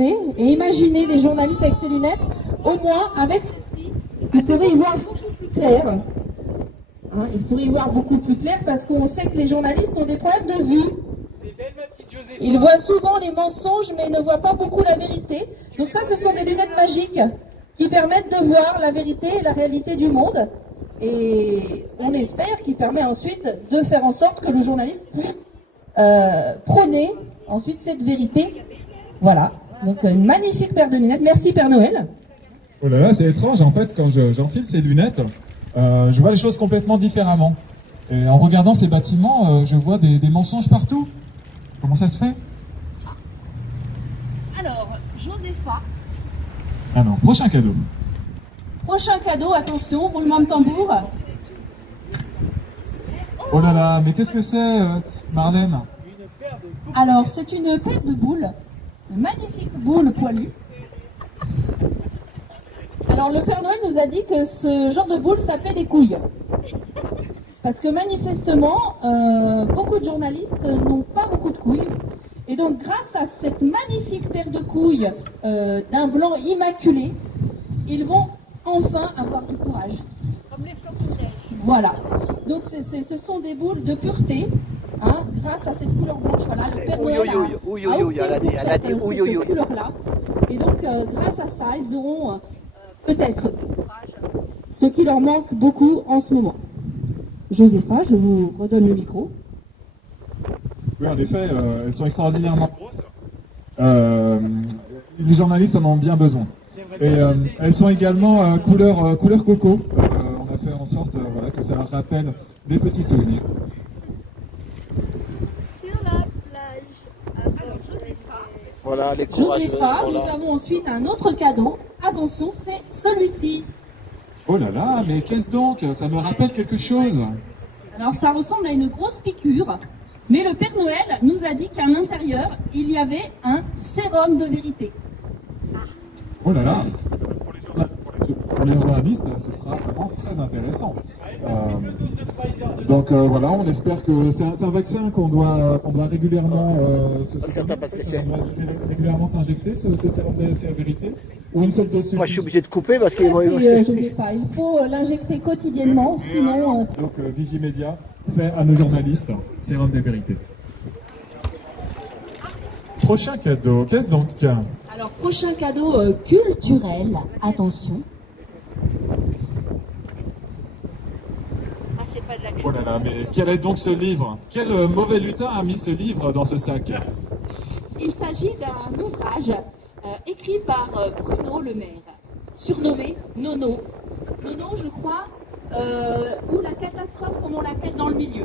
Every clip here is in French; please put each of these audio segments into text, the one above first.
Et imaginez les journalistes avec ces lunettes, au moins avec celles-ci, ils pourraient y voir beaucoup plus clair. Hein, ils pourraient y voir beaucoup plus clair parce qu'on sait que les journalistes ont des problèmes de vue. Ils voient souvent les mensonges mais ne voient pas beaucoup la vérité. Donc ça, ce sont des lunettes magiques qui permettent de voir la vérité et la réalité du monde. Et on espère qu'il permet ensuite de faire en sorte que le journaliste puisse prôner ensuite cette vérité. Voilà. Donc une magnifique paire de lunettes. Merci Père Noël. Oh là là, c'est étrange. En fait, quand j'enfile ces lunettes, je vois les choses complètement différemment. Et en regardant ces bâtiments, je vois des mensonges partout. Comment ça se fait? Alors, Josépha. Alors, prochain cadeau. Prochain cadeau, attention, roulement de tambour. Oh là là, mais qu'est-ce que c'est, Marlène? Alors, c'est une paire de boules. Une magnifique boule poilue. Alors, le Père Noël nous a dit que ce genre de boule s'appelait des couilles. Parce que manifestement, beaucoup de journalistes n'ont pas beaucoup de couilles. Et donc, grâce à cette magnifique paire de couilles d'un blanc immaculé, ils vont enfin avoir du courage. Comme les flocons de neige. Voilà. Donc, ce sont des boules de pureté. Hein, grâce à cette couleur blanche, voilà, le Père Noël a opté pour cette couleur-là. Et donc, grâce à ça, ils auront peut-être du courage, ce qui leur manque beaucoup en ce moment. Josépha, je vous redonne le micro. Oui, en effet, elles sont extraordinairement grosses. Les journalistes en ont bien besoin. Et elles sont également couleur coco. On a fait en sorte voilà, que ça leur rappelle des petits souvenirs. Sur la plage. Alors, Josépha. Voilà, les Josépha, nous avons ensuite un autre cadeau. Attention, c'est celui-ci. Oh là là, mais qu'est-ce donc? Ça me rappelle quelque chose. Alors, ça ressemble à une grosse piqûre. Mais le Père Noël nous a dit qu'à l'intérieur, il y avait un sérum de vérité. Oh là là. Pour les journalistes, ce sera vraiment très intéressant. Donc voilà, on espère que c'est un vaccin qu'on doit régulièrement régulièrement s'injecter, ce sérum de vérité, ou une seule dose. Moi je suis obligé de couper parce qu'il Josépha, il faut l'injecter quotidiennement, sinon... Donc Vigimédia fait à nos journalistes sérum de vérité. Prochain cadeau, qu'est-ce donc? Alors, prochain cadeau culturel, attention. Ah, c'est pas de la Oh là là, mais quel est donc ce livre? Quel mauvais lutin a mis ce livre dans ce sac? Il s'agit d'un ouvrage écrit par Bruno Le Maire, surnommé Nono. Nono, je crois, ou la catastrophe comme on l'appelle dans le milieu.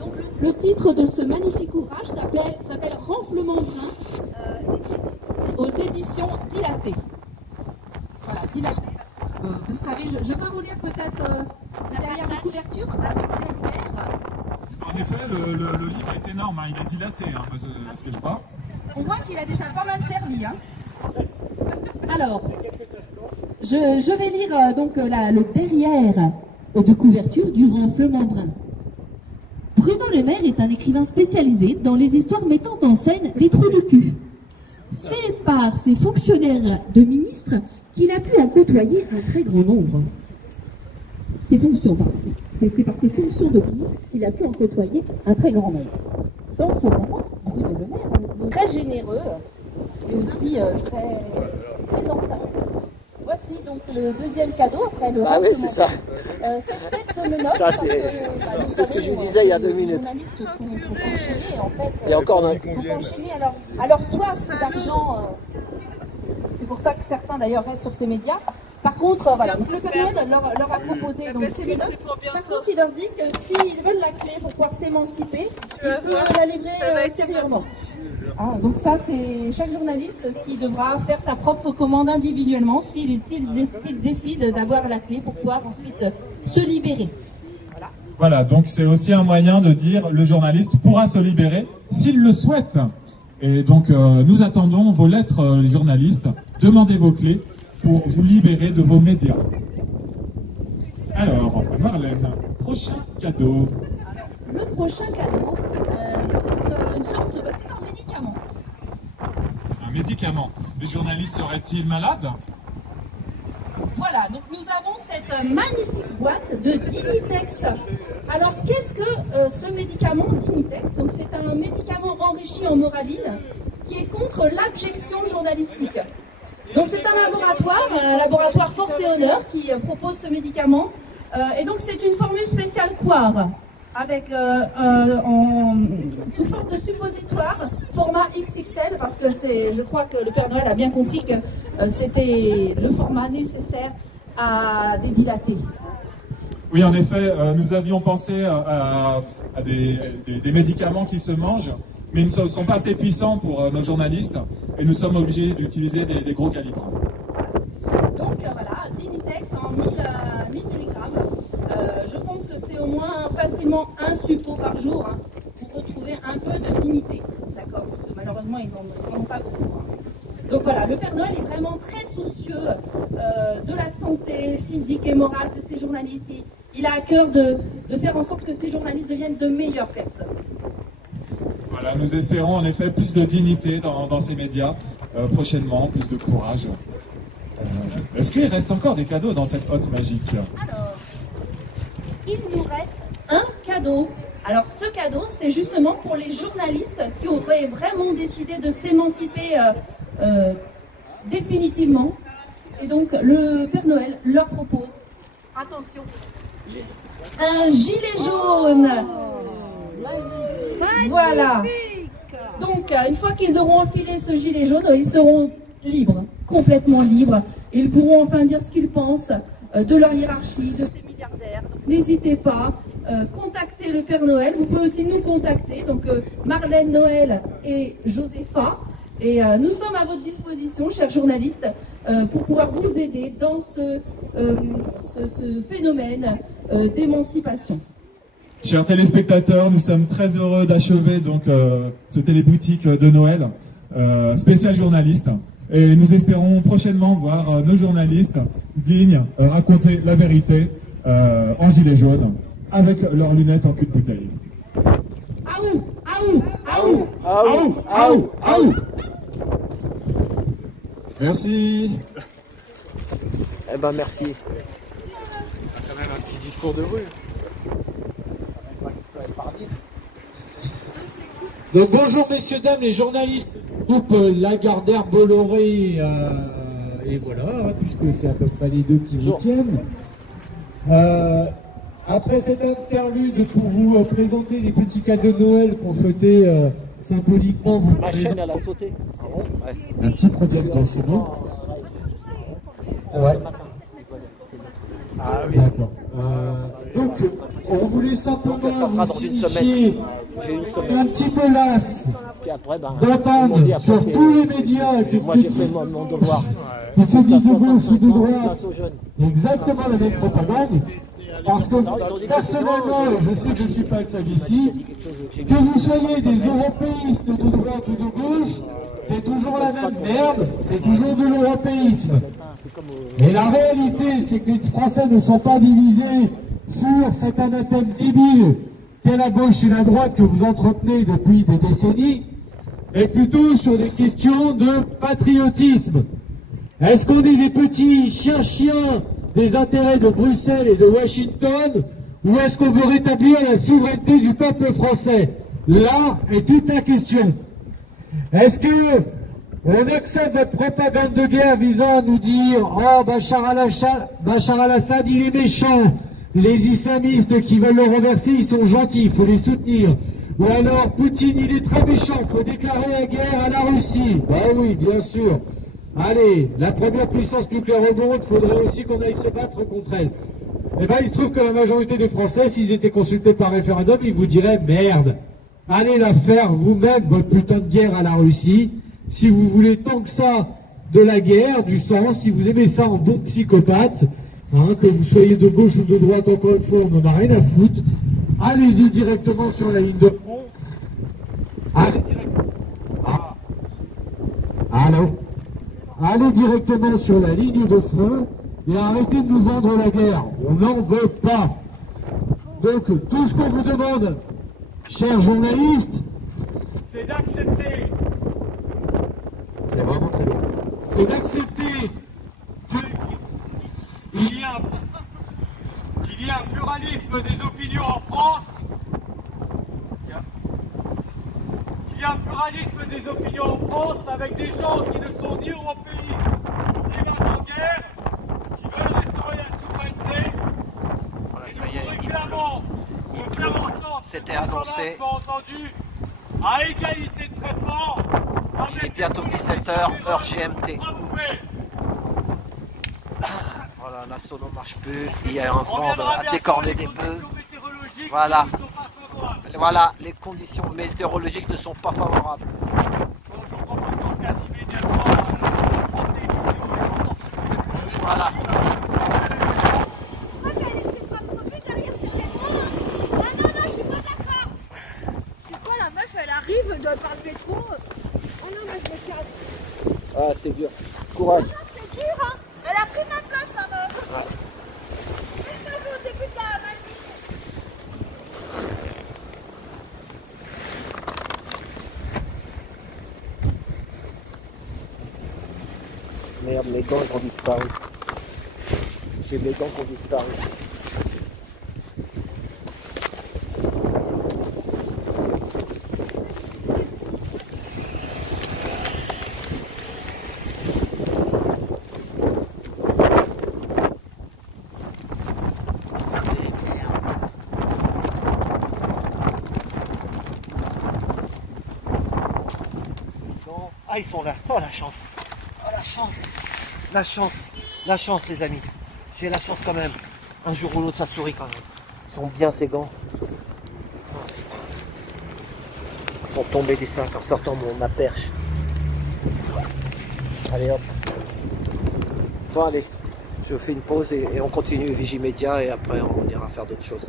Donc le titre de ce magnifique ouvrage s'appelle Renflement brun, aux éditions Dilatées. Voilà, Dilatées. Vous savez, je vais vous lire peut-être derrière la couverture. Derrière. En effet, le livre est énorme, hein, il est dilaté, hein, ce que je vois. On voit qu'il a déjà pas mal servi. Hein. Alors, je vais lire donc le derrière de couverture du Renflement brun. Bruno Le Maire est un écrivain spécialisé dans les histoires mettant en scène des trous de cul. C'est par ses fonctionnaires de ministres qu'il a pu en côtoyer un très grand nombre. Ses fonctions, pardon. C'est par ses fonctions de ministre qu'il a pu en côtoyer un très grand nombre. Dans ce moment, Bruno Le Maire, très généreux et aussi très plaisantin. Voici donc le deuxième cadeau après le Ah oui, c'est ça. cette tête de menottes. Ça, c'est ce que je vous disais il y a 2 minutes. Les journalistes sont enchaînés, en fait. Et encore sont enchaînés à leur soif d'argent. C'est pour ça que certains d'ailleurs restent sur ces médias. Par contre, voilà, donc le Père Noël leur a proposé donc, ces menottes. Par contre, il leur dit que s'ils veulent la clé pour pouvoir s'émanciper, il peut la livrer ultérieurement. Ah, donc ça, c'est chaque journaliste qui devra faire sa propre commande individuellement s'il décide d'avoir la clé pour pouvoir ensuite se libérer. Voilà, donc c'est aussi un moyen de dire le journaliste pourra se libérer s'il le souhaite. Et donc nous attendons vos lettres, les journalistes. Demandez vos clés pour vous libérer de vos médias. Alors, Marlène, prochain cadeau. Le prochain cadeau, c'est une sorte de... c'est un médicament. un médicament. Les journalistes seraient-ils malades? Voilà, donc nous avons cette magnifique boîte de Dinitex. Alors qu'est-ce que ce médicament Dinitex? Donc c'est un médicament enrichi en moraline qui est contre l'abjection journalistique. Donc c'est un laboratoire Force et Honneur qui propose ce médicament. Et donc c'est une formule spéciale Coire, avec sous forme de suppositoire, format XXL, parce que je crois que le Père Noël a bien compris que c'était le format nécessaire à dédilater. Oui, en effet, nous avions pensé à des médicaments qui se mangent, mais ils ne sont pas assez puissants pour nos journalistes, et nous sommes obligés d'utiliser des gros calibres. Donc voilà, Dinitex en 1000 mg. Je pense que c'est au moins facilement un suppôt par jour hein, pour retrouver un peu de dignité. D'accord? Parce que malheureusement, ils n'en ont pas beaucoup. Hein. Donc voilà, le Père Noël est vraiment très soucieux de la santé physique et morale de ces journalistes. Il a à cœur de faire en sorte que ces journalistes deviennent de meilleures personnes. Voilà, nous espérons en effet plus de dignité dans ces médias prochainement, plus de courage. Est-ce qu'il reste encore des cadeaux dans cette hotte magique? Alors, il nous reste un cadeau. Alors ce cadeau, c'est justement pour les journalistes qui auraient vraiment décidé de s'émanciper définitivement. Et donc le Père Noël leur propose, attention, un gilet jaune. Voilà. Donc une fois qu'ils auront enfilé ce gilet jaune, ils seront libres, complètement libres. Ils pourront enfin dire ce qu'ils pensent de leur hiérarchie, de ces milliardaires. Donc n'hésitez pas, contactez le Père Noël. Vous pouvez aussi nous contacter, donc Marlène Noël et Josépha. Et nous sommes à votre disposition, chers journalistes, pour pouvoir vous aider dans ce phénomène d'émancipation. Chers téléspectateurs, nous sommes très heureux d'achever donc ce téléboutique de Noël spécial journaliste. Et nous espérons prochainement voir nos journalistes dignes raconter la vérité en gilet jaune avec leurs lunettes en cul de bouteille. Aou, aou, aou, Aou, aou, aou. Merci. Eh ben merci. Quand même un petit discours de rue. Donc bonjour messieurs, dames, les journalistes, groupe Lagardère, Bolloré, et voilà, hein, puisque c'est à peu près les deux qui vous tiennent. Après cette interlude, pour vous présenter les petits cadeaux de Noël qu'on souhaitait symboliquement vous Ma présenter. chaîne, elle a sauté. Un petit problème dans ce nom. Ouais. Ah oui. D'accord. Donc, on voulait simplement Ça sera vous dans une signifier J'ai une semaine. un petit peu las Puis après, ben, d'entendre ils m'ont dit, sur après, tous les médias qu'ils moi se j'ai fait disent mon devoir. qu'ils se disent de gauche ou de Place droite aux jeunes. exactement la même propagande. Parce que personnellement, et je sais que je ne suis pas le seul ici, que vous soyez des européistes de droite ou de gauche, c'est toujours la même merde, c'est toujours de l'européisme. Et la réalité, c'est que les Français ne sont pas divisés sur cet anathème débile qu'est la gauche et la droite que vous entretenez depuis des décennies, mais plutôt sur des questions de patriotisme. Est-ce qu'on est des petits chiens des intérêts de Bruxelles et de Washington, ou est-ce qu'on veut rétablir la souveraineté du peuple français? Là est toute la question. Est-ce que on accepte votre propagande de guerre visant à nous dire « Oh, Bachar al-Assad, il est méchant, les islamistes qui veulent le renverser, ils sont gentils, il faut les soutenir. » Ou alors « Poutine, il est très méchant, il faut déclarer la guerre à la Russie. » Ben oui, bien sûr. Allez, la première puissance nucléaire au monde, il faudrait aussi qu'on aille se battre contre elle. Eh bien, il se trouve que la majorité des Français, s'ils étaient consultés par référendum, ils vous diraient « Merde, allez la faire vous-même, votre putain de guerre à la Russie. Si vous voulez tant que ça de la guerre, du sang, si vous aimez ça en bon psychopathe, hein, que vous soyez de gauche ou de droite, encore une fois, on n'en a rien à foutre. Allez-y directement sur la ligne de front. Allez directement. Allô. Allez directement sur la ligne de front et arrêtez de nous vendre la guerre. On n'en veut pas. Donc, tout ce qu'on vous demande, chers journalistes, c'est d'accepter. c'est vrai. c'est d'accepter qu'il y ait un pluralisme des opinions en France, qu'il y a un pluralisme des opinions en France avec des gens qui ne sont ni européistes, ni vont en guerre, qui veulent restaurer la souveraineté. Voilà, Et ça nous y est, voudrions clairement faire en sorte que c'était ces gens-là annoncé. soient entendus à égalité de traitement. Il est bientôt 17 h, heure GMT. Voilà, la sono marche plus, il y a un vent à décorner des bœufs. Voilà. Voilà, les conditions météorologiques ne sont pas favorables. Voilà. Elle arrive par le métro. Oh non, moi je me casse. Ah, c'est dur. Courage. Ah, c'est dur, hein. Elle a pris ma place, la meuf. Ouais. Au début de la Merde, mes gants ont disparu. J'ai mes gants qui ont disparu. Ah, ils sont là. Oh, la chance. Oh, la chance. La chance. La chance, les amis. J'ai la chance quand même. Un jour ou l'autre, ça sourit quand même. Ils sont bien, ces gants. Oh, ils sont tombés des sacs en sortant ma perche. Allez, hop. Bon, allez. Je fais une pause et on continue Vigimédia et après, on ira faire d'autres choses.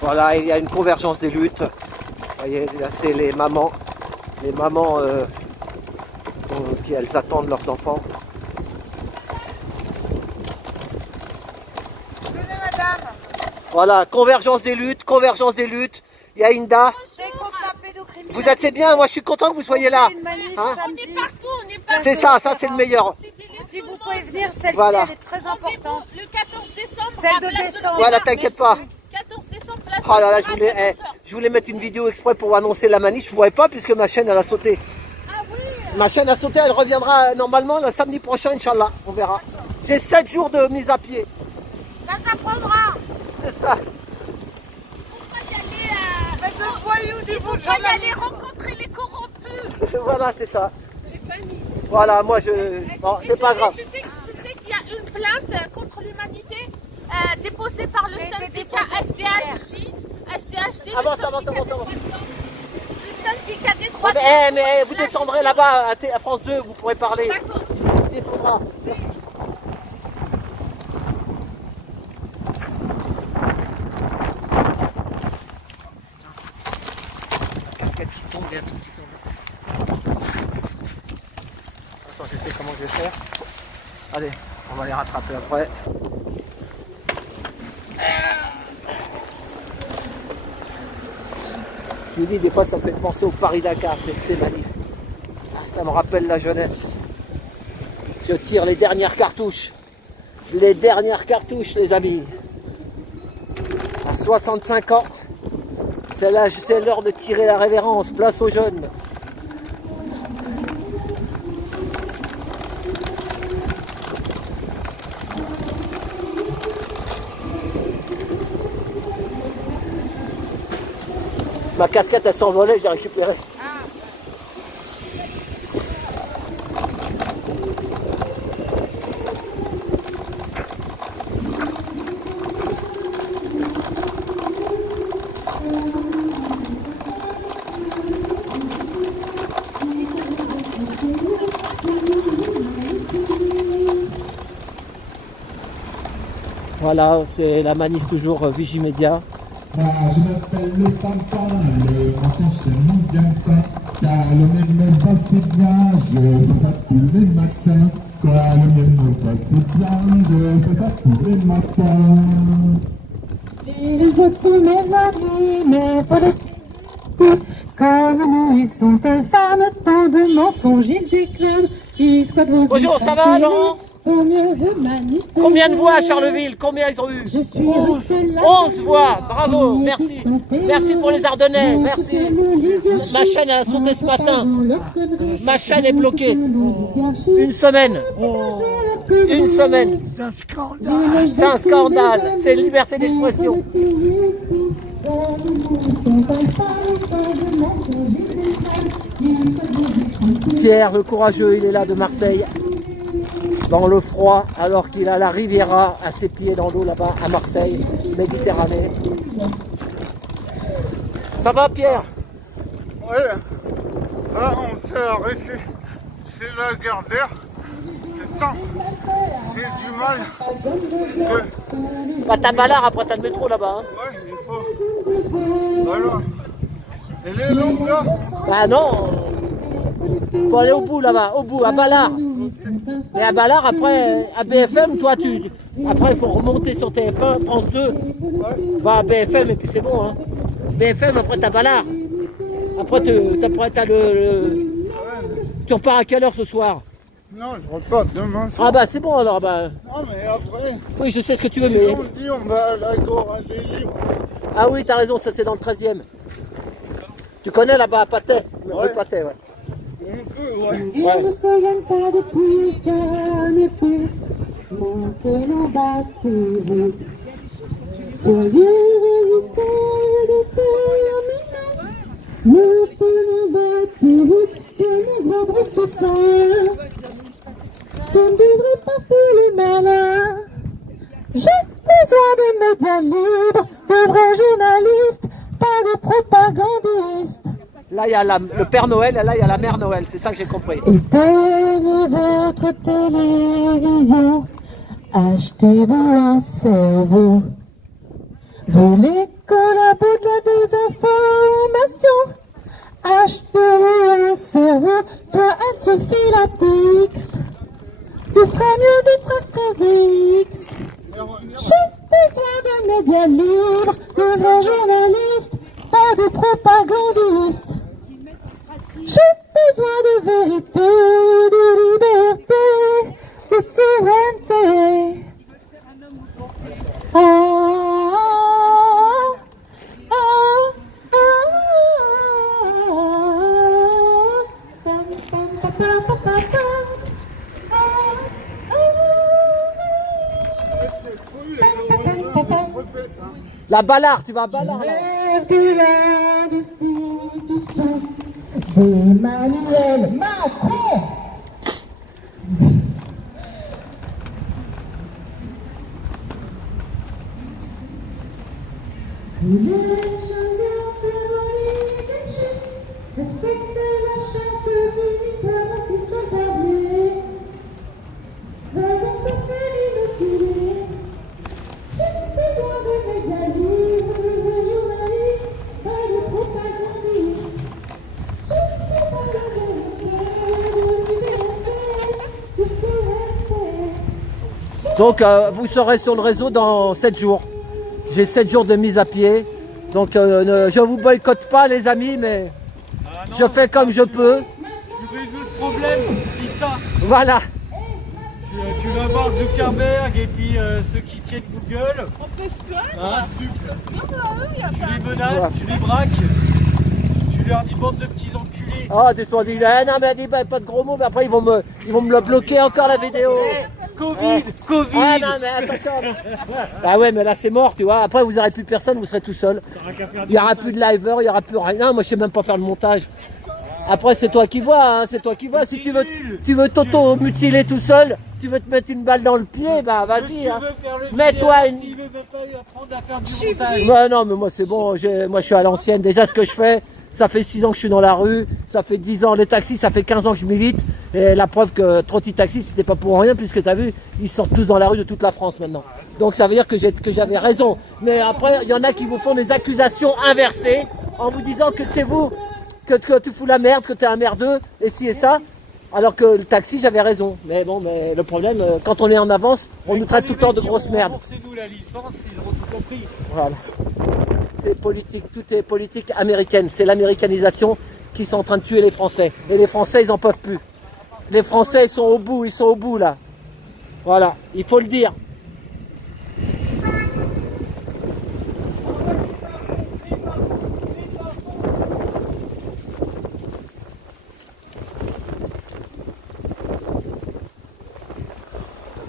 Voilà, il y a une convergence des luttes. Vous voyez, là c'est les mamans. Les mamans qui elles attendent leurs enfants. Venez, madame. Voilà, convergence des luttes, convergence des luttes. Il y a Inda. C'est contre la pédocriminalité. Vous êtes bien, moi je suis content que vous soyez là. Une manif Hein? samedi. On est partout, on est partout. C'est ça c'est le meilleur. Si vous pouvez venir, celle-ci, Voilà. elle est très importante. Le 14 décembre, Celle à de Place décembre. Voilà, Opéra. t'inquiète pas. 14 décembre, place Oh là là, Opéra, 14 heures. je voulais mettre une vidéo exprès pour annoncer la manif. Je ne pourrais pas puisque ma chaîne elle a sauté. Ah oui. Ma chaîne a sauté, elle reviendra normalement le samedi prochain, Inch'Allah. On verra. J'ai 7 jours de mise à pied. Ça t'apprendra. C'est ça. On va y aller, Mais de voyous du il faut pas y aller rencontrer les corrompus. Voilà, c'est ça. Voilà, moi je. Bon, Et c'est pas grave. Tu sais qu'il y a une plainte contre l'humanité déposée par le syndicat SDHJ. HDHD, Avance, le avance, syndicat avance, des avance. droits de l'homme. Le syndicat des droits Ouais, de l'homme. mais vous descendrez là-bas à France 2, vous pourrez parler. D'accord. Il descendra. Merci. Casquette qui tombe, il y a tout qui sont là. Attends, je sais comment je vais faire. Allez, on va les rattraper après. Je vous dis, des fois, ça me fait penser au Paris-Dakar, ces manifs. Ah, ça me rappelle la jeunesse. Je tire les dernières cartouches. Les dernières cartouches, les amis. À 65 ans, c'est l'heure de tirer la révérence. Place aux jeunes. Ma casquette, elle s'envolait, j'ai récupéré. Voilà, c'est la manif toujours Vigimédia. Moi je m'appelle le Tintin, le mensonge c'est mon gagne-pain, car le mien me va si bien, je fais ça tous les matins. Quand le mien me va si bien, je fais ça tous les matins. Les Les autres sont mes amis, mais faut les... Comme nous, ils sont infâmes, tant de mensonges, ils déclament. Ils squattent vos... Bonjour, ça va, Laurent? Faut mieux vous manipuler. Combien de voix à Charleville? Combien ils ont eu? 11 voix, bravo, merci. Merci pour les Ardennais, merci. Ma chaîne elle a sauté ce matin. Ma chaîne est bloquée. Une semaine. Une semaine. C'est un scandale. C'est un scandale. C'est liberté d'expression. Pierre, le courageux, il est là de Marseille. Dans le froid, alors qu'il a la Riviera à ses pieds dans l'eau là-bas, à Marseille, Méditerranée. Ça va, Pierre? Oui, là on s'est arrêté, c'est la gare d'air. J'ai du mal. Bah t'as Ballard, après t'as le métro là-bas. Hein. Ouais, il faut. Voilà. Elle est longue là? Bah non. Faut aller au bout là-bas, au bout, à Ballard. Mais à Ballard, après, à BFM, toi, après il faut remonter sur TF1, France 2. Va à BFM et puis c'est bon. Hein. BFM, après t'as Ballard. Après t'as tu repars à quelle heure ce soir? Non, je repars demain. Ah bah c'est bon alors. Bah... Non mais après. Oui, je sais ce que tu veux, mais. On dit on va à la Gora des Livres. Ah oui, t'as raison, ça c'est dans le 13e. Tu connais là-bas à Patay? Ouais. Patay, ouais. Ils ne se gagnent pas depuis qu'un épée. Maintenant battez-vous. Soyez résistants et déterminés. Maintenant battez-vous. Que mon grand brousse tout seul. Tu ne devrais pas faire les malins. J'ai besoin de médias libres, de vrais journalistes, pas de propagandistes. Là, il y a le Père Noël et là, il y a la Mère Noël. C'est ça que j'ai compris. Éteignez votre télévision, achetez-vous un cerveau. Voulez collabo de la désinformation, achetez-vous un cerveau, toi un suffit la Pix. Tu feras mieux d'être actrice X. J'ai besoin de médias libres, de vrais journalistes, pas de propagandistes. J'ai besoin de vérité, de liberté, de souveraineté. Ah, ah, ah, La Ballard, tu vas à Ballard là. Rêve de la destitution d'Emmanuel Macron. Les champions terroristes, respectez la charte militaire qui soit gardée. Va donc te faire inoculer. J'ai besoin de médias libres, de vrais journalistes, pas de propagandistes. J'ai besoin de vérité, de liberté, de souveraineté. Donc, vous serez sur le réseau dans 7 jours. J'ai 7 jours de mise à pied. Donc, je vous boycotte pas, les amis, mais je fais comme je peux. Tu résous le problème, dis ça. Voilà. Tu vas voir Zuckerberg et puis ceux qui tiennent Google. On peut se plaindre. Hein, On peut se plaindre à eux, il y a tu pas les menaces, tu les braques. Tu leur dis bande de petits enculés. Oh, des fois, on dit, non, mais dis pas de gros mots, mais après, ils vont me le bloquer encore la vidéo. Covid, Covid. Ah non, mais attention. Ah ouais, mais là, c'est mort, tu vois. Après, vous n'aurez plus personne, vous serez tout seul. Il n'y aura plus de liver, il n'y aura plus rien. Non, moi, je sais même pas faire le montage. Après, c'est toi qui vois, hein, c'est toi qui vois. Si tu veux t'auto-mutiler tout seul, tu veux te mettre une balle dans le pied, bah vas-y. Hein. Mets-toi une... Il veut pas apprendre à faire du montage. Ouais, non, mais moi, c'est bon. Moi, je suis à l'ancienne. Déjà, ce que je fais, ça fait 6 ans que je suis dans la rue. Ça fait 10 ans, les taxis, ça fait 15 ans que je milite. Et la preuve que Trotti Taxi, c'était pas pour rien, puisque tu as vu, ils sortent tous dans la rue de toute la France maintenant. Donc, ça veut dire que j'avais raison. Mais après, il y en a qui vous font des accusations inversées en vous disant que c'est vous, que tu fous la merde, que tu es un merdeux, et ci et ça. Alors que le taxi, j'avais raison. Mais bon, mais le problème, quand on est en avance, on nous traite tout le temps de grosses merdes. Remboursez-nous la licence, ils auront tout compris. Voilà. C'est politique, tout est politique américaine. C'est l'américanisation qui sont en train de tuer les Français. Et les Français, ils en peuvent plus. Les Français, ils sont au bout là. Voilà, il faut le dire.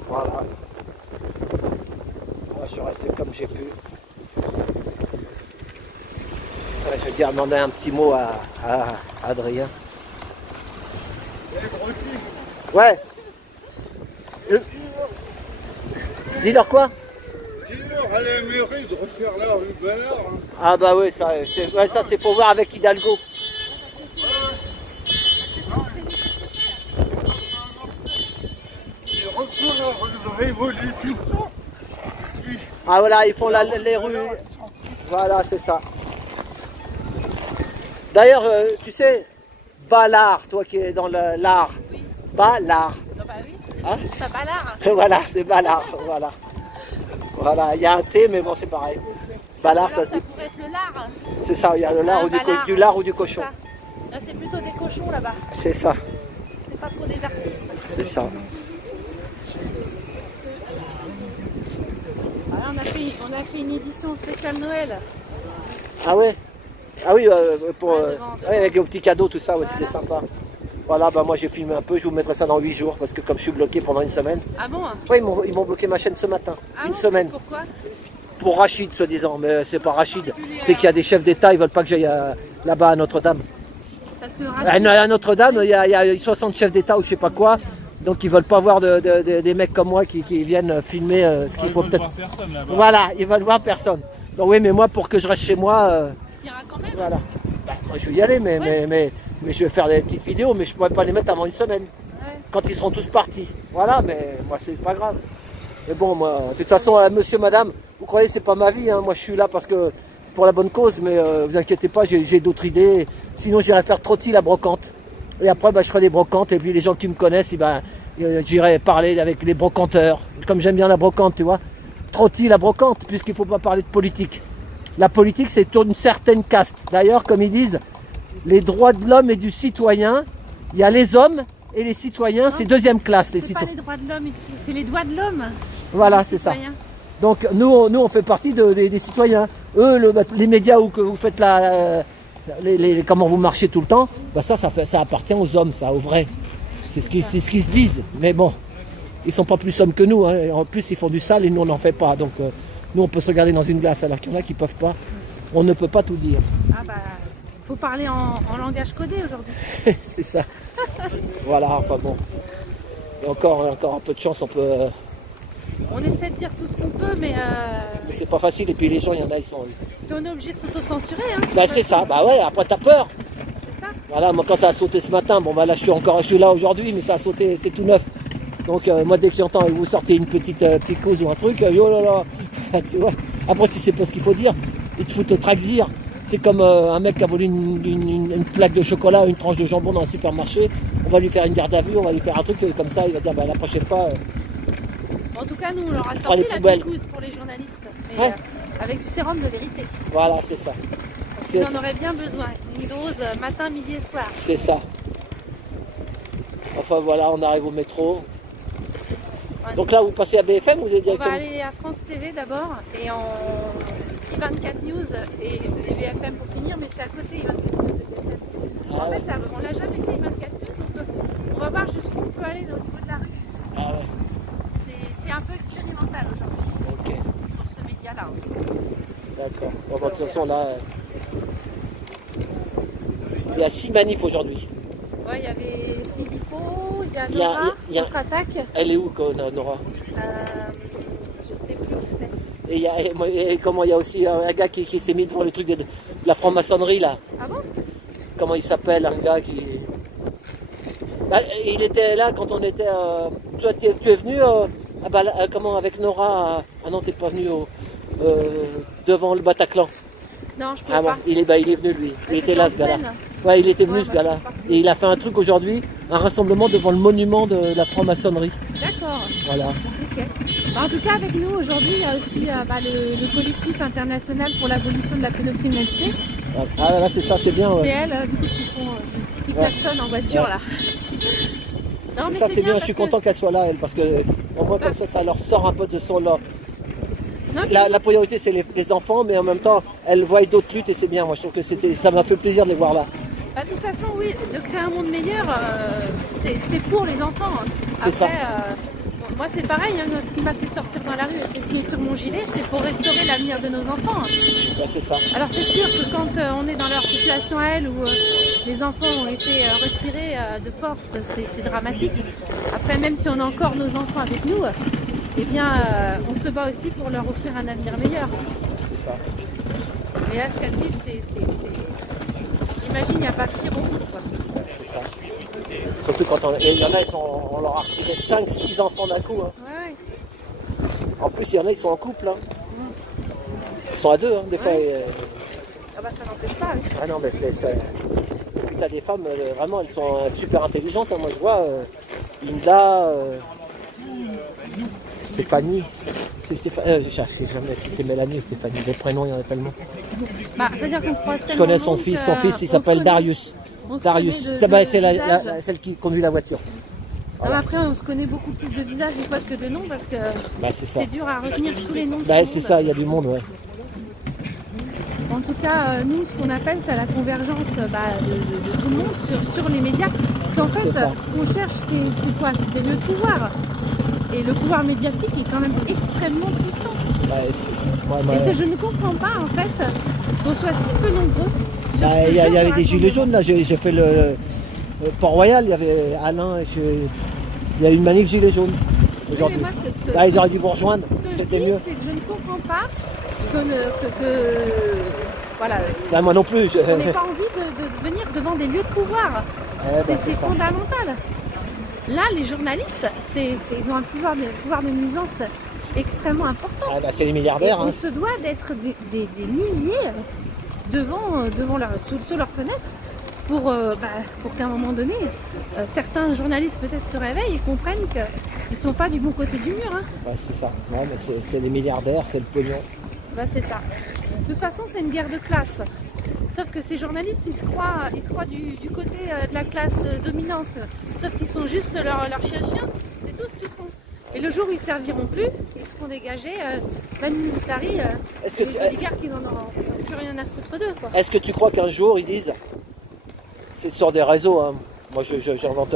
Voilà. Moi, j'aurais fait comme j'ai pu. Ouais, je vais dire, demander un petit mot à Adrien. Ouais. Dis-leur quoi? Dis-leur à la mairie de refaire la rue Ballard. Hein. Ah bah oui, ça c'est pour voir avec Hidalgo. Ils refont la rue de Rivoli tout le temps. Ah voilà, ils font les rues. Voilà, c'est ça. D'ailleurs, tu sais, Ballard, toi qui es dans l'art. Oui. Ballard. Ah bah oui, Hein? ça Ballard. Voilà, c'est Ballard. Voilà. Voilà, il y a un T, mais bon, c'est pareil. Ballard, Alors, ça ça pourrait être le lard. c'est ça, il y a le lard Ah, ou Ballard. du lard ou du cochon. Ça. Là, c'est plutôt des cochons là-bas. C'est ça, C'est pas trop des artistes. c'est ça. Voilà, on a fait une édition spéciale Noël. Ah ouais? Ah oui, pour, Ouais, devant. ouais, avec les petits cadeaux, tout ça, ouais, c'était Voilà. sympa. Voilà, bah moi j'ai filmé un peu, je vous mettrai ça dans 8 jours parce que comme je suis bloqué pendant une semaine. Ah bon? Ouais, ils m'ont bloqué ma chaîne ce matin, Ah une bon? semaine. Pourquoi? Pour Rachid, soi-disant, mais c'est pas Rachid. C'est qu'il y a des chefs d'État, ils veulent pas que j'aille là-bas à Notre-Dame. Parce que Rachid, À Notre-Dame, il y a 60 chefs d'État ou je sais pas quoi, donc ils veulent pas voir des mecs comme moi qui viennent filmer ce qu'il faut peut-être. Personne là-bas. Voilà, ils veulent voir personne. Donc oui, mais moi, pour que je reste chez moi, t'iras quand même. voilà. Bah, moi, je vais y aller, mais je vais faire des petites vidéos, mais je pourrais pas les mettre avant une semaine. Ouais. Quand ils seront tous partis. Voilà, mais moi, c'est pas grave. Mais bon, moi, de toute façon, monsieur, madame, vous croyez que c'est pas ma vie, hein. Moi, je suis là parce que pour la bonne cause, mais vous inquiétez pas, j'ai d'autres idées. Sinon, j'irai faire trotti la brocante. Et après, bah, je ferai des brocantes, et puis les gens qui me connaissent, j'irai parler avec les brocanteurs. Comme j'aime bien la brocante, tu vois. Trotti la brocante, puisqu'il ne faut pas parler de politique. La politique, c'est une certaine caste. D'ailleurs, comme ils disent, les droits de l'homme et du citoyen, il y a les hommes et les citoyens, c'est deuxième classe, les C'est pas citoyens. les droits de l'homme, c'est les doigts de l'homme. Voilà, Les c'est ça. citoyens. Donc nous on fait partie des citoyens. Eux, les médias où que vous faites comment vous marchez tout le temps, bah ça appartient aux hommes, ça, aux vrais. C'est ce qu'ils se disent. Mais bon, ils sont pas plus hommes que nous. Hein. En plus, ils font du sale et nous on n'en fait pas. Donc nous on peut se regarder dans une glace, alors qu'il y en a qui peuvent pas. On ne peut pas tout dire. Ah bah, faut parler en langage codé aujourd'hui. C'est ça. Voilà, enfin bon. Et encore un peu de chance, on peut. On essaie de dire tout ce qu'on peut, mais C'est pas facile. Et puis les gens, il y en a, ils sont. puis on est obligé de s'auto-censurer. Hein. Bah c'est ça. Bah ouais. Après t'as peur. C'est ça. Voilà, moi quand ça a sauté ce matin, bon bah là je suis là aujourd'hui, mais ça a sauté, c'est tout neuf. Donc moi dès que j'entends vous sortez une petite picouse ou un truc, oh là là, tu vois. Après tu sais pas ce qu'il faut dire, ils te foutent le traxir. C'est comme un mec qui a volé une plaque de chocolat, une tranche de jambon dans un supermarché, on va lui faire une garde à vue, on va lui faire un truc comme ça, il va dire bah la prochaine fois. En tout cas, nous on leur a les sorti la poubelles. picouse pour les journalistes, mais Ouais. avec du sérum de vérité. Voilà, c'est ça. Parce qu'ils en auraient bien besoin. Une dose matin, midi et soir. C'est ça. Enfin voilà, on arrive au métro. Ouais. Donc là vous passez à BFM ou vous êtes On va directement? aller à France TV d'abord et en I24 News et BFM pour finir, mais c'est à côté I24 News et BFM. Ah En ouais. fait, on l'a jamais fait I24 News, donc on va voir jusqu'où on peut aller au niveau de la rue. Ah ouais, C'est un peu expérimental aujourd'hui ok. pour ce média-là. D'accord. Bon, bah, de toute façon, là, il y a 6 manifs aujourd'hui. Ouais, il y avait Philippot, il y a Il y a- Nora, il y a- notre attaque. Elle est où, Nora? Je sais plus où c'est. Et comment il y a aussi un gars qui s'est mis devant le truc de la franc-maçonnerie, là. Ah bon? Comment il s'appelle, un gars qui... Bah, il était là quand on était... Toi, tu es venu comment, avec Nora Ah non, t'es pas venu devant le Bataclan. Non, je peux Ah bon, pas. il est venu lui. Il Ouais, était là ce c'était en gars-là. semaine. Ouais, il était venu Ouais, ce bah, gars-là. je suis pas. Et il a fait un truc aujourd'hui. un rassemblement devant le monument de la franc-maçonnerie. D'accord. Voilà. Ok. Bah, en tout cas, avec nous aujourd'hui, il y a aussi le collectif international pour l'abolition de la pédocriminalité. Ah là, c'est ça, c'est bien. Ouais. C'est elles, du coup, qui klaxonnent en voiture là. Non, mais ça c'est bien, je suis content qu'elle soit là, elle, parce que au moins comme ça leur sort un peu de son lot. La priorité c'est les enfants, mais en même temps, elles voient d'autres luttes et c'est bien. Moi je trouve que ça m'a fait plaisir de les voir là. Bah, de toute façon, oui, de créer un monde meilleur, c'est pour les enfants. C'est ça. Moi c'est pareil, hein, ce qui m'a fait sortir dans la rue, c'est ce qui est sur mon gilet, c'est pour restaurer l'avenir de nos enfants. Bah, c'est ça. Alors c'est sûr que quand on est dans leur situation à elles, où les enfants ont été retirés de force, c'est dramatique. Après, même si on a encore nos enfants avec nous, eh bien on se bat aussi pour leur offrir un avenir meilleur. C'est ça. Mais là, ce qu'elles vivent, j'imagine, il n'y a pas de tir au bout, quoi. C'est ça. Surtout quand il y en a, on leur a retiré 5-6 enfants d'un coup. Hein. Ouais. En plus, il y en a, ils sont en couple. Hein. Ils sont à deux, hein, des fois. Ah bah ça n'empêche pas. Oui. Ah non, mais c'est... Et puis t'as des femmes, vraiment, elles sont super intelligentes. Hein. Moi, je vois Linda, Stéphanie. C'est Stéphanie. Je cherche jamais si c'est Mélanie ou Stéphanie. Les prénoms, il y en a tellement. Bah, c'est-à-dire qu'on croise Je connais son fils. Son fils, il s'appelle Darius. Darius, c'est celle qui conduit la voiture. Voilà. Après, on se connaît beaucoup plus de visages des fois que de noms parce que c'est dur à retenir tous les noms. C'est ça, il y a du monde, ouais. En tout cas, nous, ce qu'on appelle, c'est la convergence de tout le monde sur les médias. Parce qu'en fait, ce qu'on cherche, c'est quoi? C'est des lieux de pouvoir. Et le pouvoir médiatique est quand même extrêmement puissant. Et je ne comprends pas, en fait, qu'on soit si peu nombreux. Il y avait des gilets jaunes, là, j'ai fait le Port-Royal, il y avait Alain, il y a une manif gilets jaunes aujourd'hui. Oui, ils auraient dû vous rejoindre, c'était mieux. Je ne comprends pas voilà. Là, moi non plus. On n'a pas envie de venir devant des lieux de pouvoir. C'est fondamental. Là, les journalistes, ils ont un pouvoir de nuisance extrêmement important. C'est les milliardaires. On se doit d'être des milliers sous leurs fenêtres pour qu'à un moment donné, certains journalistes peut-être se réveillent et comprennent qu'ils ne sont pas du bon côté du mur. Hein. C'est ça. Ouais, mais c'est les milliardaires, c'est le pognon. C'est ça. De toute façon, c'est une guerre de classe. Sauf que ces journalistes, ils se croient du côté de la classe dominante. Sauf qu'ils sont juste leur chien-chien. C'est tout ce qu'ils sont. Et le jour où ils ne serviront plus, ils seront dégagés, militari, les oligarques, ils n'en auront plus rien à foutre d'eux. Est-ce que tu crois qu'un jour, ils disent, c'est sur des réseaux, hein. Moi j'invente,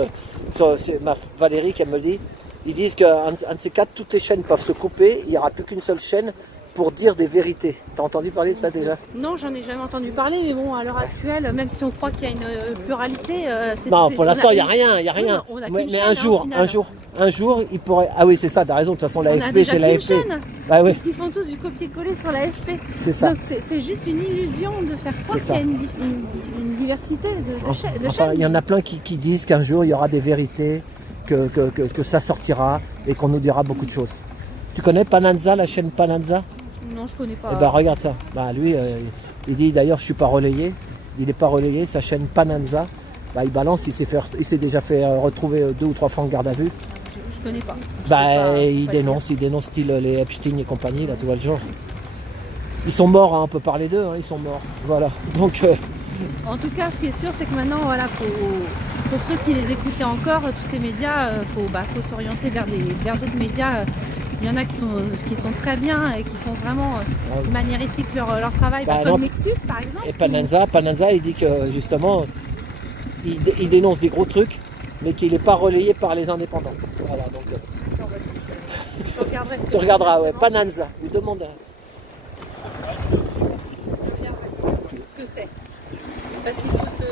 c'est ma Valérie qui me le dit, ils disent qu'un de ces quatre, toutes les chaînes peuvent se couper, il n'y aura plus qu'une seule chaîne pour dire des vérités. T'as entendu parler de ça déjà? Non, j'en ai jamais entendu parler, mais bon, à l'heure actuelle, même si on croit qu'il y a une pluralité... non, pour l'instant, il n'y a rien, mais un jour, il pourrait... Ah oui, c'est ça, t'as raison, de toute façon, l'AFP, c'est l'AFP. Bah, oui. Parce qu'ils font tous du copier-coller sur l'AFP. C'est ça. Donc c'est juste une illusion de faire croire qu'il y a une diversité de chaînes. Enfin, il y en a plein qui disent qu'un jour, il y aura des vérités, que ça sortira, et qu'on nous dira beaucoup de choses. Tu connais Pananza, la chaîne Pananza? Non, je connais pas. Eh ben, regarde ça. Lui, il dit d'ailleurs, je suis pas relayé. Il n'est pas relayé. Sa chaîne Pananza, il balance. Il s'est déjà fait retrouver 2 ou 3 fois en garde à vue. Je connais pas. Il dénonce style les Epstein et compagnie, là, tu vois le genre. Ils sont morts, hein, on peut parler d'eux, hein, ils sont morts. Voilà. Donc. En tout cas, ce qui est sûr, c'est que maintenant, voilà, pour ceux qui les écoutaient encore, tous ces médias, faut s'orienter vers d'autres médias. Il y en a qui sont très bien et qui font vraiment de manière éthique leur travail, comme Nexus par exemple. Et Pananza, il dit que justement, il dénonce des gros trucs, mais qu'il n'est pas relayé par les indépendants. Voilà, donc. Tu regarderas, ouais, Pananza, lui demande. Ce que c'est. Parce qu'il faut se.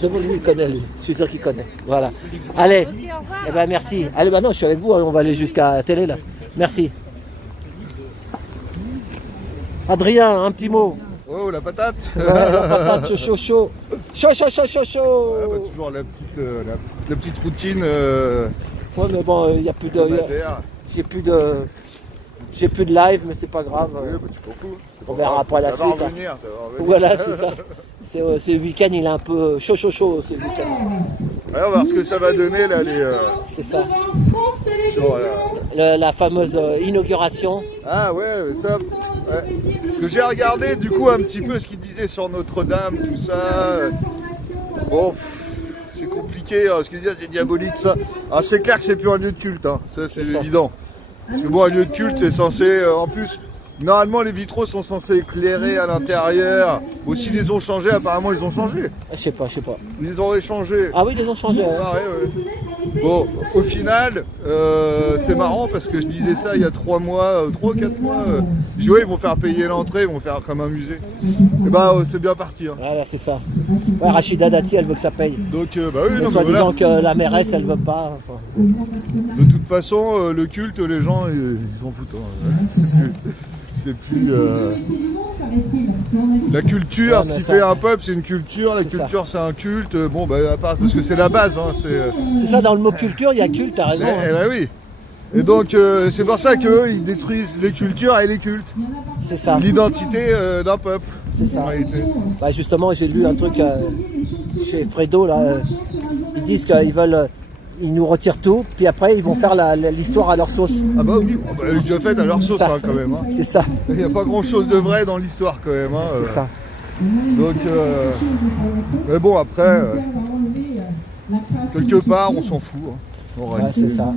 Demande-lui, il connaît, lui. Je suis sûr qu'il connaît. Voilà. Allez. Okay, merci. Allez, non, je suis avec vous. On va aller jusqu'à la télé, là. Merci. Adrien, un petit mot. Oh, la patate. Ouais, la patate, chaud. Chaud. Ouais, toujours la petite routine. Ouais, mais bon, il n'y a plus de... J'ai plus de... J'ai plus de live, mais c'est pas grave. Oui, bah, tu t'en fous. On verra après la ça suite. Va revenir, ça va revenir. Voilà, c'est ça. Ce week-end, il est un peu chaud ce week-end. Ouais, on va voir ce que ça va donner là, c'est ça. Sur, la fameuse inauguration. Ah ouais, ça. Ouais. Que j'ai regardé du coup un petit peu ce qu'il disait sur Notre-Dame, tout ça. Bon, c'est compliqué, hein, ce qu'il disait c'est diabolique ça. Ah, c'est clair que c'est plus un lieu de culte, hein. Ça c'est évident. Parce que bon, un lieu de culte c'est censé, en plus, normalement les vitraux sont censés éclairer à l'intérieur. Bon, s'ils les ont changés, apparemment ils ont changé. Je sais pas. Ils les ont échangés. Ah oui, ils les ont changés. Ah, ouais. Bon, au final, c'est marrant parce que je disais ça il y a 3 mois, 3 ou 4 mois. Je dis ouais, ils vont faire payer l'entrée, ils vont faire comme un musée. Et bah c'est bien parti. Hein. Voilà, c'est ça. Ouais, Rachida Dati, elle veut que ça paye. Donc, bah oui, non, soit mais disant que la mairesse, elle veut pas. Enfin. De toute façon, le culte, les gens, ils s'en foutent. Hein. C'est plus la culture, ouais, ce qui fait un peuple, c'est une culture. La culture, c'est un culte. Bon, bah à part parce que c'est la base. Hein, c'est ça, dans le mot culture, il y a culte, t'as raison. Hein. Bah oui. Et donc, c'est pour ça qu'eux, ils détruisent les cultures et les cultes. C'est ça. L'identité d'un peuple. C'est ça. Bah justement, j'ai lu un truc chez Fredo, là. Ils disent qu'ils veulent. Ils nous retirent tout, puis après ils vont faire l'histoire à leur sauce. Ah bah oui, bah, ils l'ont déjà fait à leur sauce hein, quand même. Hein. C'est ça. Il n'y a pas grand chose de vrai dans l'histoire quand même. Hein, c'est ça. Donc, mais bon après, quelque part on s'en fout. Hein, ouais, c'est ça.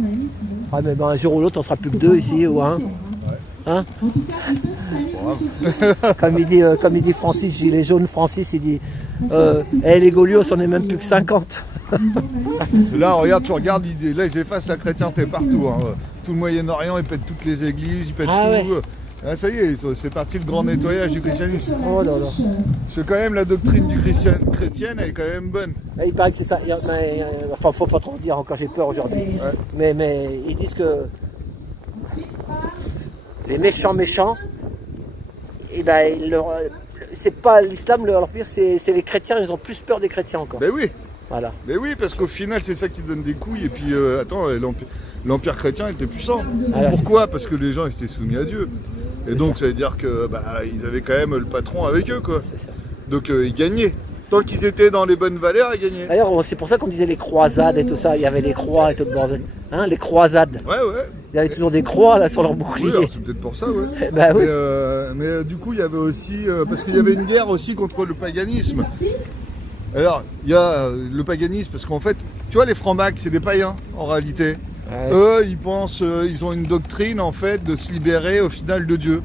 Ouais, mais ben, un jour ou l'autre on sera plus que 2 ici ou un. Hein comme il dit Francis, Gilet jaune, Francis il dit les Gaulios on est même plus que 50. Là regarde, tu regardes, là ils effacent la chrétienté partout. Hein. Tout le Moyen-Orient, ils pètent toutes les églises, ils pètent tout. Ouais. Ah, ça y est, c'est parti le grand nettoyage du christianisme. Oh là là. Parce que quand même la doctrine du chrétienne elle est quand même bonne. Et il paraît que c'est ça. Enfin, faut pas trop dire, encore j'ai peur aujourd'hui. Ouais. Mais ils disent que les méchants, et ben, c'est pas l'islam, leur pire, c'est les chrétiens, ils ont plus peur des chrétiens encore. Ben oui. Voilà. Mais oui, parce qu'au final, c'est ça qui donne des couilles. Et puis, attends, l'empire chrétien, il était puissant. Alors, pourquoi? Parce que les gens étaient soumis à Dieu. Et donc, ça veut dire que ils avaient quand même le patron avec eux, quoi. C'est ça. Donc, ils gagnaient. Tant qu'ils étaient dans les bonnes valeurs, ils gagnaient. D'ailleurs, c'est pour ça qu'on disait les croisades et tout ça. Il y avait les croix et tout le bordel. Hein, les croisades. Ouais. Il y avait toujours des croix là sur leur bouclier. Oui, c'est peut-être pour ça, ouais. Bah, oui. Mais du coup, il y avait aussi... parce qu'il y avait une guerre aussi contre le paganisme. Alors, il y a le paganisme, parce qu'en fait, tu vois, les francs-macs, c'est des païens, en réalité. Ouais. Eux, ils pensent, ils ont une doctrine, en fait, de se libérer, au final, de Dieu.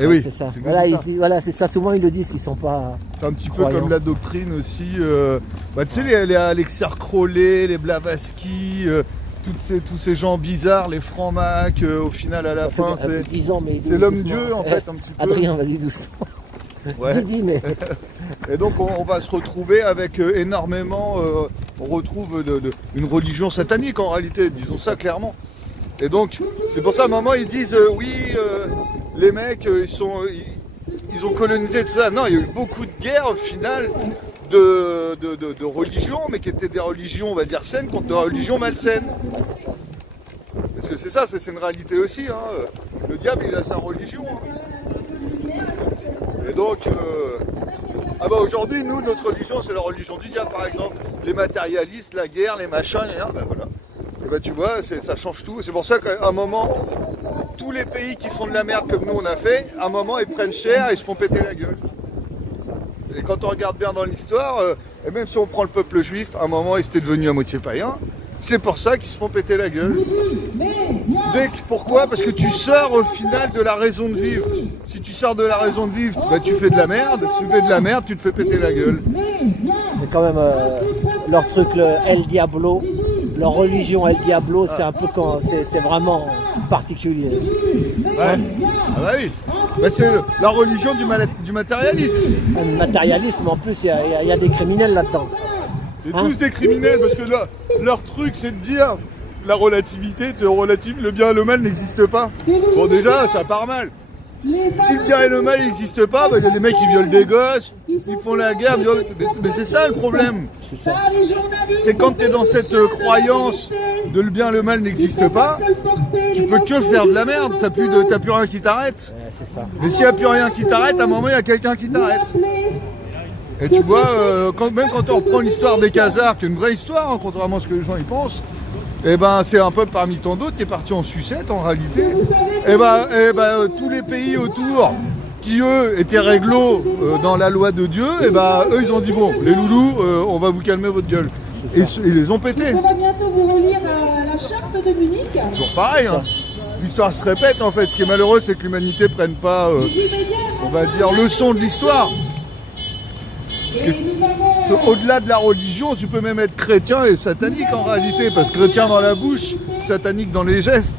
Et oui, c'est ça. Voilà, c'est ça. Souvent, ils le disent qu'ils sont pas. C'est un petit peu comme la doctrine aussi. Tu sais, les Alexis Crowley, les Blavatsky, tous ces gens bizarres, les francs-macs, au final, à la fin, c'est l'homme-dieu, en fait, un petit peu. Adrien, vas-y doucement. Ouais. Dis, mais... Et donc on va se retrouver avec énormément, on retrouve une religion satanique en réalité, disons ça clairement. Et donc c'est pour ça à un moment ils disent les mecs ils ont colonisé tout ça. Non, il y a eu beaucoup de guerres au final de religions, mais qui étaient des religions on va dire saines contre des religions malsaines. Parce que c'est ça, c'est une réalité aussi. Hein. Le diable il a sa religion. Hein. Et donc, aujourd'hui, nous, notre religion, c'est la religion du diable, par exemple. Les matérialistes, la guerre, les machins, voilà. Et tu vois, ça change tout. C'est pour ça qu'à un moment, tous les pays qui font de la merde comme nous, on a fait, à un moment, ils prennent cher et ils se font péter la gueule. Et quand on regarde bien dans l'histoire, et même si on prend le peuple juif, à un moment, ils étaient devenus à moitié païens. C'est pour ça qu'ils se font péter la gueule. Pourquoi? Parce que tu sors au final de la raison de vivre. Si tu sors de la raison de vivre, tu fais de la merde. Si tu fais de la merde, tu te fais péter la gueule. Mais quand même, leur truc, le El Diablo, leur religion El Diablo, c'est un peu c'est vraiment particulier. Ouais. Ah bah oui. C'est la religion du matérialisme. Le matérialisme, en plus, il y a des criminels là-dedans. C'est tous des criminels parce que là, leur truc c'est de dire la relativité, c'est relative, le bien et le mal n'existent pas. Bon déjà, ça part mal. Si le bien et le mal n'existent pas, il y a des mecs qui violent des gosses, ils font la guerre, mais c'est ça le problème. C'est quand tu es dans cette croyance de le bien et le mal n'existent pas, tu peux que faire de la merde, t'as plus rien qui t'arrête. Ouais, c'est ça. Mais s'il n'y a plus rien qui t'arrête, à un moment il y a quelqu'un qui t'arrête. Et tu vois, même quand on reprend l'histoire des Khazars, qui est une vraie histoire, hein, contrairement à ce que les gens y pensent, et ben c'est un peuple parmi tant d'autres qui est parti en sucette en réalité. Et ben tous les pays autour qui eux étaient réglo dans la loi de Dieu, et ben eux ils ont dit bon, les loulous, on va vous calmer votre gueule. Et ils les ont pétés. On va bientôt vous relire la charte de Munich. Toujours pareil, hein. L'histoire se répète en fait. Ce qui est malheureux, c'est que l'humanité ne prenne pas, on va dire, leçon de l'histoire. Au-delà de la religion, tu peux même être chrétien et satanique en réalité, parce que chrétien dans la bouche, satanique dans les gestes.